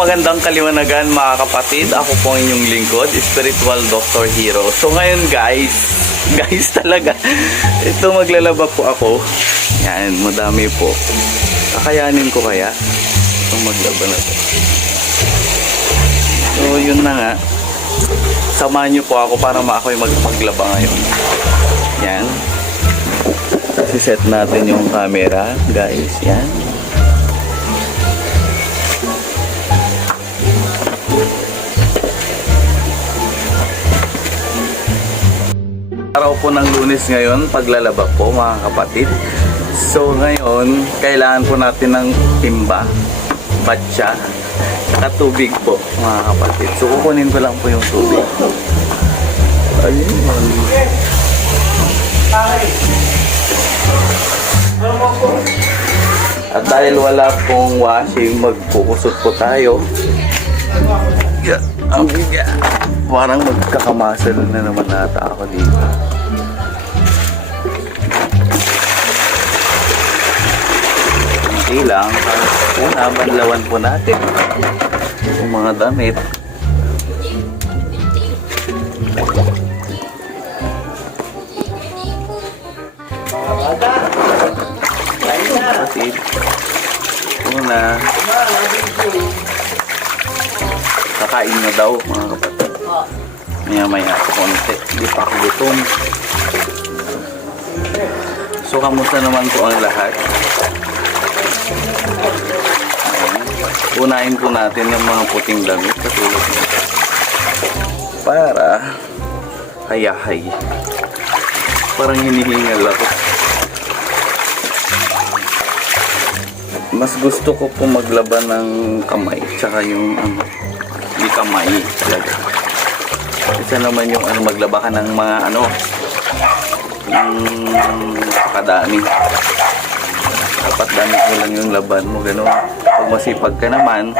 Magandang kaliwanagan mga kapatid. Ako po ang inyong lingkod, Spiritual Dr. Hero. So ngayon guys talaga, ito maglalaba po ako. Yan, madami po. Kakayanin ko kaya itong maglaba na to. So yun na nga. Samahan niyo po ako para ako'y magpaglaba ngayon. Yan. Siset natin yung camera guys. Yan. Araw po ng Lunes ngayon, paglalaba po mga kapatid. So ngayon, kailangan po natin ng timba, batsa, at tubig po mga kapatid. So kukunin ko lang po yung tubig. Ayun. At dahil wala pong washing, magpukusot po tayo. Ang biga. Parang magkakamasal na naman nata ako dito. Hindi lang. Una, banlawan po natin yung mga damit. Kapatid. Una. Kakain na daw mga kapatid. Maya-maya ako konti. Hindi pa ako gutom. So, kamusta naman po ang lahat? Unahin po natin yung mga puting damit katulad nito. Para hayahay. Parang hinihingal ako. Mas gusto ko po maglaba ng kamay. Tsaka yung di kamay talaga. Isa naman yung maglaba ka ng mga kadami. Dapat damit mo lang yung laban mo, gano'n. Pag masipag ka naman,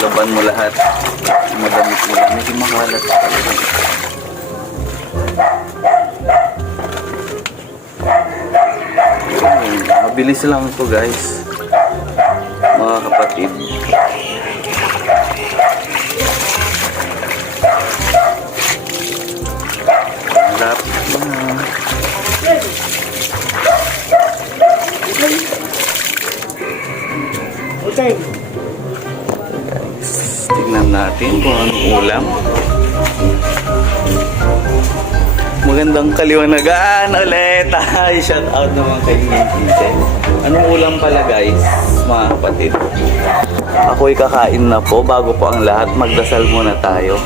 laban mo lahat. Madamit mo lang, hindi makalat talaga. Mabilis lang ito guys, mga kapatid. Okay. Guys, tignan natin kung anong ulam. Magandang kaliwanagan ulit. Ay, shout out naman kay Kitchen. Anong ulam pala guys, mga kapatid? Ako'y kakain na po. Bago po ang lahat, magdasal muna tayo.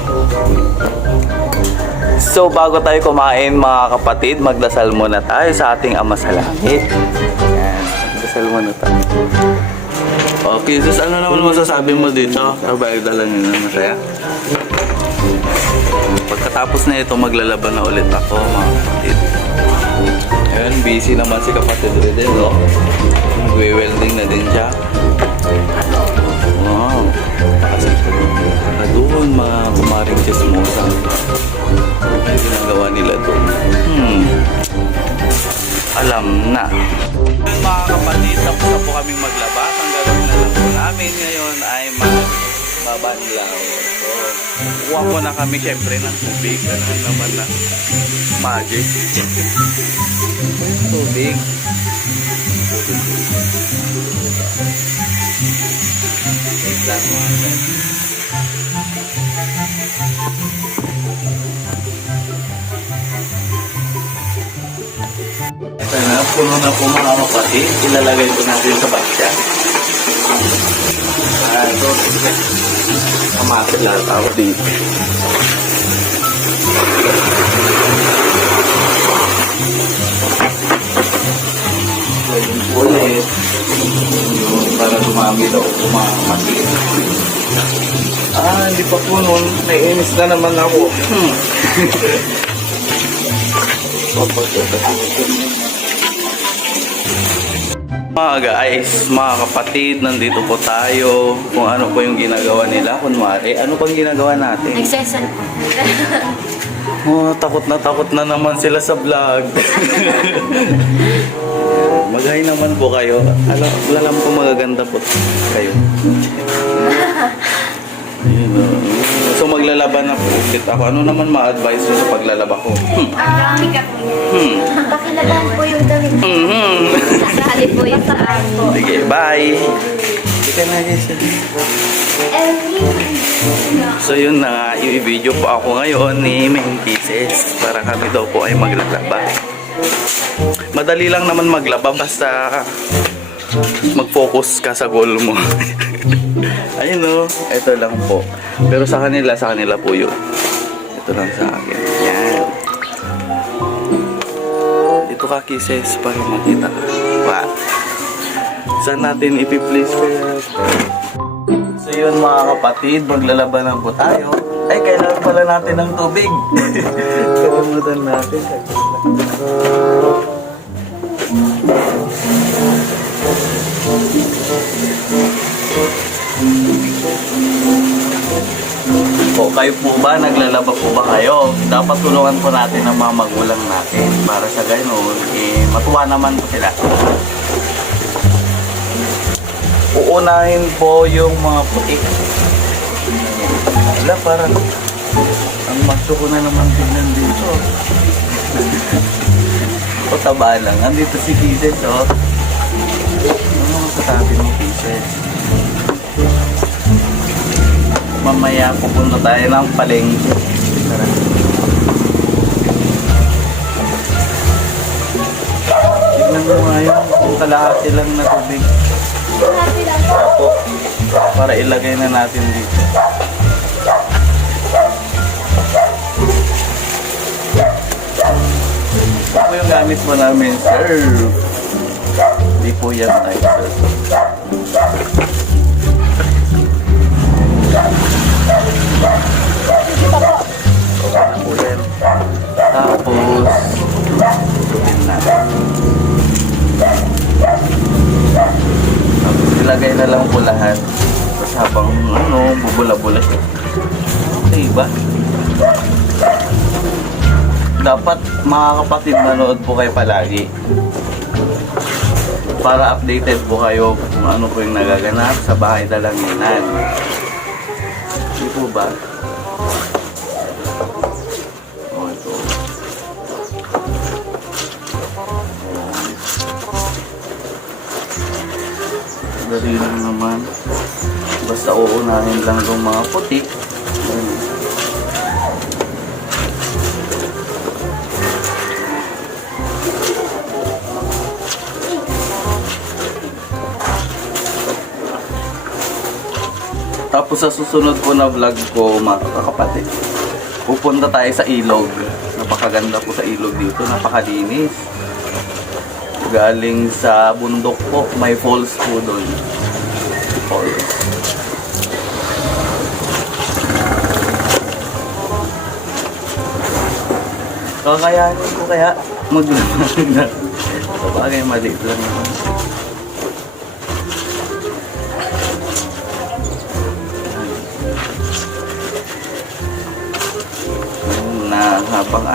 So bago tayo kumain mga kapatid, magdasal muna tayo sa ating Ama sa Langit. Ayan, magdasal muna tayo. Okay, Jesus, ano naman masasabi mo dito? Sabay dala nyo na masaya. Pagkatapos na ito, maglalaban na ulit ako mga kapatid. Ayun, busy naman si kapatid Redel, no? Nagwe-welding na din siya. Wow. Kasi doon mga kumaring chismosa. Ano yung ginagawa nila doon? Alam na. Mga kapatid, tapos na po kaming maglaba. Ang gagawin na lang po namin ngayon ay magbabanlaw. So, kuha po na kami syempre ng tubig. Ano naman na magic. Tubig. Wait lang mga guys. Ito na, puno na po mga kapatid. Ilalagay po natin sa batya. Ito, kamasin lahat ako dito. Yung ulit. Para dumami daw kumakasin. Hindi pa po nun. Naiinis na naman ako. Mga guys, mga kapatid, nandito po tayo. Kung ano po yung ginagawa nila. Kunwari, ano pang ginagawa natin? Nagsesal. Oh, takot na naman sila sa vlog. Mag-hi naman po kayo. Alam ko magaganda po kayo. Ayun, so maglalaban na po ulit ako. Ano naman ma-advise mo sa paglalaba ko? Pakilaban po yung damit. Kasali po yung saan po. Sige, bye! Sige na guys. So yun na nga, i-video po ako ngayon ni Main Pieces para kami daw po ay maglalaba. Madali lang naman maglaba basta mag-focus ka sa goal mo. Ayun o, ito lang po. Pero sa kanila po yun. Ito lang sa akin. Yan. Dito ka kisses para makita ka. Wow. Saan natin ipi-place kaya? So yun mga kapatid, maglalabanan po tayo. Ay, kailangan pala natin ng tubig. Kalimutan natin. O, kayo po ba? Naglalaba po ba kayo? Dapat tulungan po natin ang mga magulang natin para sa gano'n, matuwa naman po sila. Uunahin po yung mga puti. Wala, parang ang macho ko na naman tignan dito. O, taba lang. Andito si Pieces, oh. Ano masasabi ng Pieces? Mamaya pupunta tayo ng palengke. Tara. Tignan mo nga yun. Kung kalahati lang na tubig. Opo. Para ilagay na natin dito. Ito po yung gamit mo namin, sir. Hindi po yan tayo, sir. Okay na po yan. Tapos, tutuin natin. Tapos, ilagay na lang po lahat. Tapos habang, bubula-bula. Okay ba? Dapat, mga kapatid, manood po kayo palagi. Para updated po kayo kung ano po yung nagaganap sa bahay dalanginan. Hindi po ba? O, ito. Dali lang naman. Basta uunahin lang itong mga puti. Tapos sa susunod po na vlog ko, mga kapatid, pupunta tayo sa ilog. Napakaganda po sa ilog dito, napakalinis. Galing sa bundok po, may falls po doon. Falls. Kakayanin ko kaya maglamang na. Sa bagay, maliit lang naman. Na habang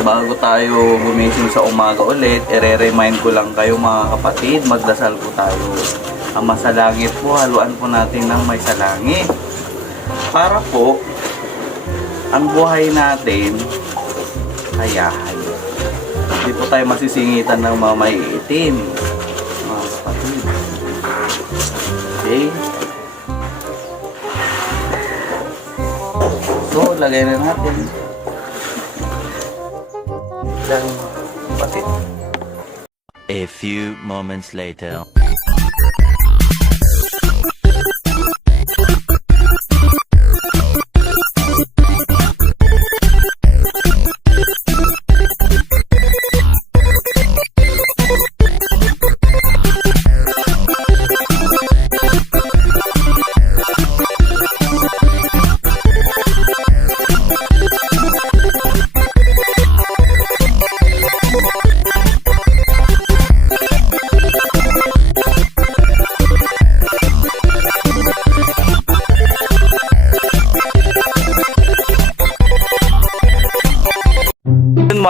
bago tayo gumising sa umaga ulit, i-remind ko lang kayo mga kapatid, magdasal po tayo. Ang masalangit po, haluan po natin ng may salangit. Para po, ang buhay natin, hayahay. Hindi po tayo masisingitan ng mga maiitim. Mga kapatid. Okay? So, lagay na natin. Yan, kapatid. A few moments later.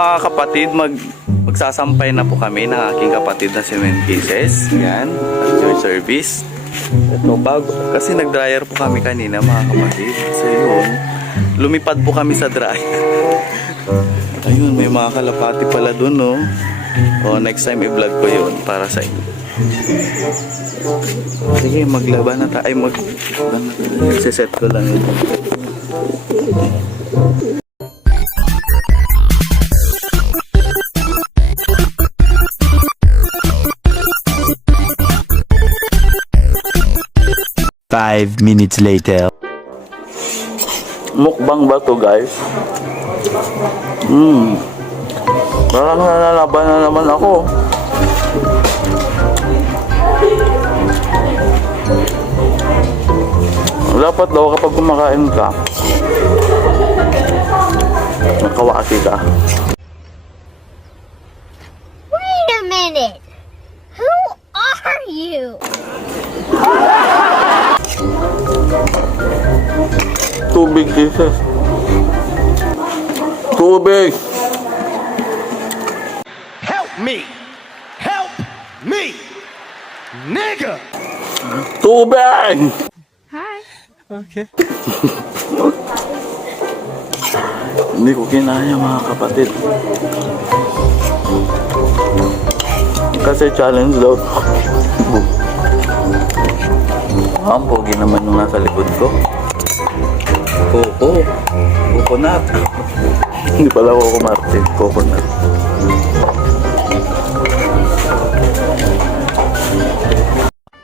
mga kapatid, magsasampay na po kami ng aking kapatid na cement pieces. Yan, at your service. Ito, bago, kasi nag-dryer po kami kanina mga kapatid. So yun, lumipad po kami sa dryer. Ayun, may mga kalapati pala dun, no? O, next time i-vlog ko yun para sa inyo. Sige, maglaban na tayo. Ay, set ko lang yun. Five minutes later. Mukbang ba to, guys? Parang nalalaban na naman ako. Dapat daw kapag kumakain ka, nakawasi ka. Wait a minute. Who are you? Tubig, Jesus. Tubig! Help me! Help me! Nigga! Tubig! Hindi ko kinaya mga kapatid. Kasi challenge daw. Ang pogi naman yung nasa likod ko. Coco. Coconut. Hindi pala Coco Martin. Coconut.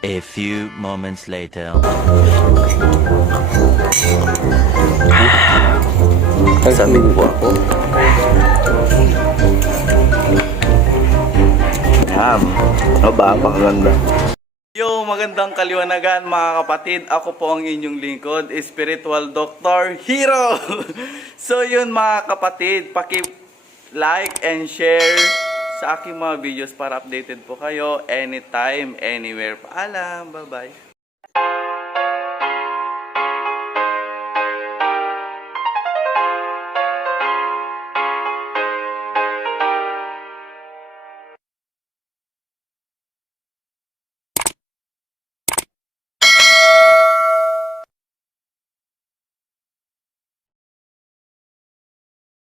A few moments later. Sabi ko ako. Yan. O ba? Pakaganda. Yo, magandang kaliwanagan mga kapatid. Ako po ang inyong lingkod, Spiritual Doctor Hero. So yun mga kapatid, paki-like and share sa aking mga videos para updated po kayo anytime, anywhere. Paalam, bye-bye.